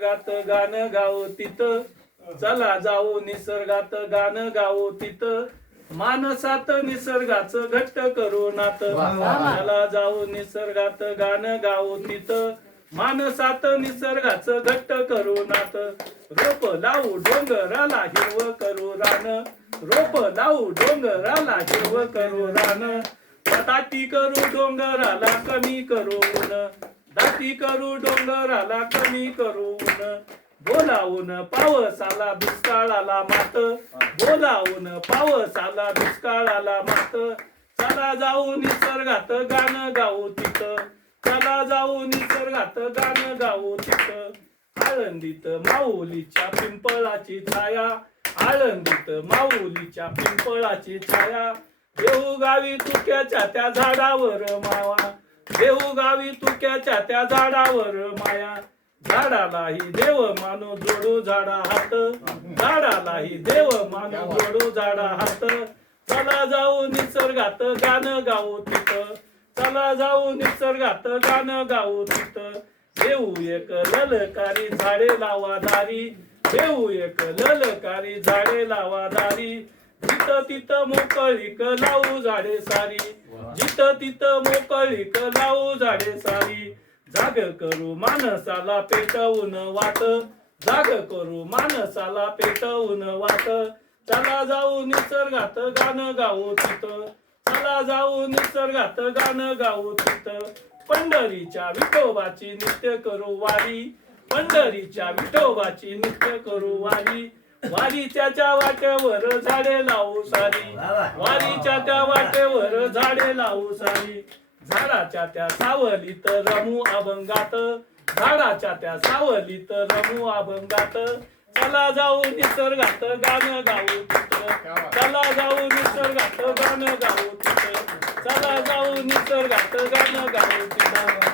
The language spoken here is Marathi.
निसर्गात गाणं गावं तिथं. चला जाऊ निसर्गात गाणं गावं तिथं. मानसात निसर्गाचं घट्ट करू नात. चला जाऊ निसर्गात गाणं गावं तिथं. मानसात निसर्गाचं घट्ट करू नात. रोप लावू डोंगराला हिरव करू रान. रोप लावू डोंगराला हिरव करू रान. दाटी करू डोंगराला कमी करू दाटी करू डोंगराला कमी करू बोलावून पावसाला दुष्काळाला मात. बोलावून पावसाला दुष्काळाला मात. चला जाऊ निसर्गात गाणं गाऊ तिथं. चला जाऊ निसर्गात गाणं गाऊ तिथं. आळंदीत माऊलीच्या पिंपळाची छाया. आळंदीत माऊलीच्या पिंपळाची छाया. देऊ गावी तुक्याच्या त्या झाडावर मावा. देऊ गावी तुक्याच्या त्या झाडावर माया. झाडालाही देव मानो जोडू झाडा हात झाडालाही देव मानो जोडू झाडा हात चला जाऊ निसर्गात गाणं गाऊ तिथं. चला जाऊ निसर्गात गाणं गाऊ तिथं. देऊ एक ललकारी झाडे लावा दारी. देऊ एक ललकारी झाडे लावा दारी. तिथं तिथं मोकळीक लावू झाडे सारी. जिथं तिथं मोकळीक लावू झाडे सारी. जाग करू माणसाला पेटवून वाट. जाग करू माणसाला पेटवून वाट. चला जाऊ निसर्गात गाणं गाऊ तिथं. चला जाऊ निसर्गात गाणं गाऊ तिथं. पंढरीच्या विठोबाची नित्य करू वारी. पंढरीच्या विठोबाची नित्य करू वारी. वारीच्या त्या वाट्यावर झाडे लावू सारी. वारीच्या त्या वाटेवर झाडे लावू सारी. झाडाच्या त्या सावलीत रमू अभंगात. झाडाच्या त्या सावलीत रमू अभंगात. चला जाऊ निसर्गात गाणं गाऊ तिथं. चला जाऊ निसर्गात गाणं गाऊ तिथं. चला जाऊ निसर्गात गाणं गाऊ तिथं.